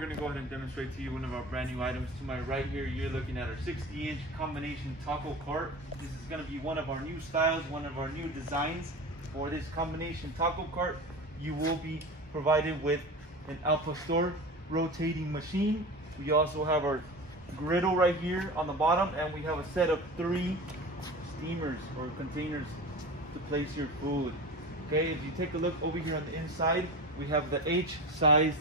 we're gonna go ahead and demonstrate to you one of our brand new items. To my right here, you're looking at our 60-inch combination taco cart. This is gonna be one of our new styles, one of our new designs. For this combination taco cart, you will be provided with an Al Pastor rotating machine. We also have our griddle right here on the bottom, and we have a set of 3 steamers or containers to place your food. Okay, if you take a look over here on the inside, we have the H-sized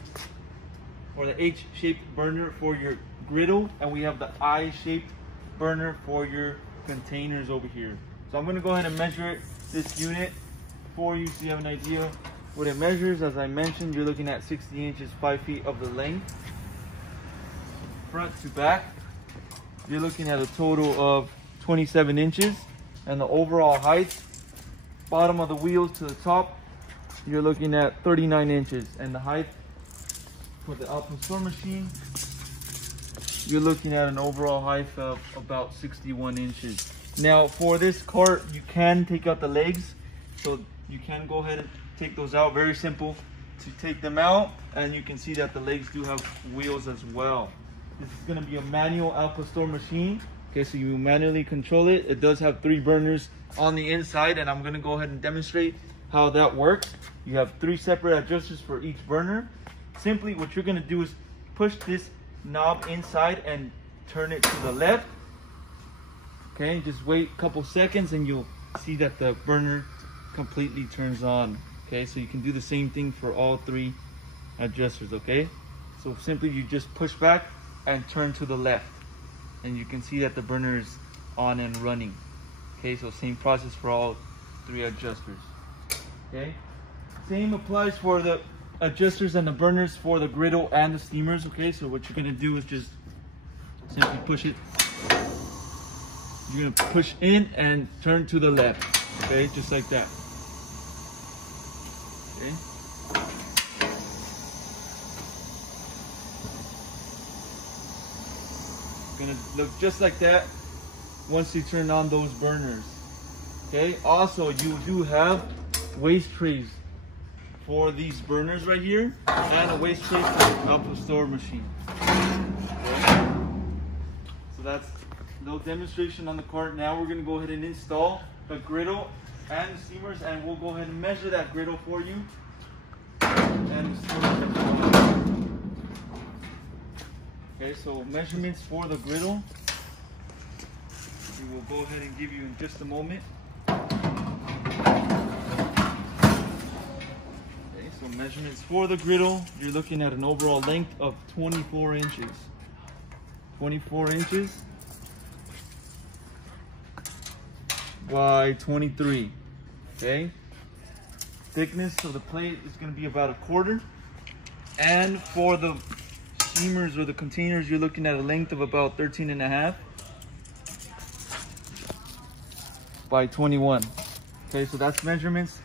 or the H-shaped burner for your griddle, and we have the I-shaped burner for your containers over here. So I'm going to go ahead and measure this unit for you so you have an idea what it measures. As I mentioned, you're looking at 60 inches, 5 feet of the length. Front to back, you're looking at a total of 27 inches, and the overall height, bottom of the wheels to the top, you're looking at 39 inches, and the height for the Al Pastor machine, you're looking at an overall height of about 61 inches. Now for this cart, you can take out the legs, so you can go ahead and take those out. Very simple to take them out, and you can see that the legs do have wheels as well. This is going to be a manual Al Pastor machine. Okay, so you manually control it. It does have 3 burners on the inside, and I'm going to go ahead and demonstrate how that works. You have 3 separate adjusters for each burner. Simply what you're going to do is push this knob inside and turn it to the left. Okay, just wait a couple seconds and you'll see that the burner completely turns on. Okay, so you can do the same thing for all 3 adjusters. Okay, so simply you just push back and turn to the left, and you can see that the burner is on and running. Okay, so same process for all 3 adjusters. Okay, same applies for the adjusters and the burners for the griddle and the steamers. Okay, so what you're gonna do is just simply push it. You're gonna push in and turn to the left. Okay, just like that. Okay. Gonna look just like that once you turn on those burners. Okay, also you do have waste trays for these burners right here, and a waste tray for the Al Pastor machine. Okay. So that's a little demonstration on the cart. Now we're gonna go ahead and install the griddle and the steamers, and we'll go ahead and measure that griddle for you and the steamers as well. Okay, so measurements for the griddle, we will go ahead and give you in just a moment. Okay, so measurements for the griddle, you're looking at an overall length of 24 inches. 24 inches by 23. Okay, thickness of the plate is going to be about 1/4, and for the steamers or the containers, you're looking at a length of about 13.5 by 21. Okay, so that's measurements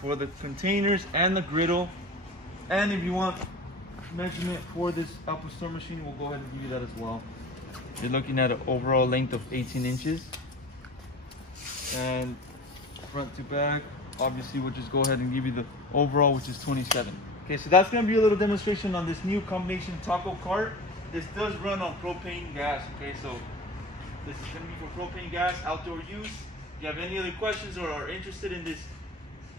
for the containers and the griddle. And if you want measurement for this Al Pastor machine, we'll go ahead and give you that as well. You're looking at an overall length of 18 inches. And front to back, obviously we'll just go ahead and give you the overall, which is 27. Okay, so that's going to be a little demonstration on this new combination taco cart. This does run on propane gas. Okay, so this is going to be for propane gas, outdoor use. If you have any other questions or are interested in this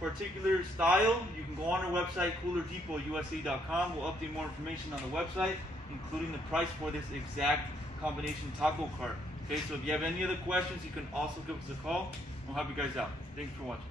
particular style, you can go on our website, coolerdepotUSA.com. We'll update more information on the website, including the price for this exact combination taco cart. Okay, so if you have any other questions, you can also give us a call. We'll help you guys out. Thanks for watching.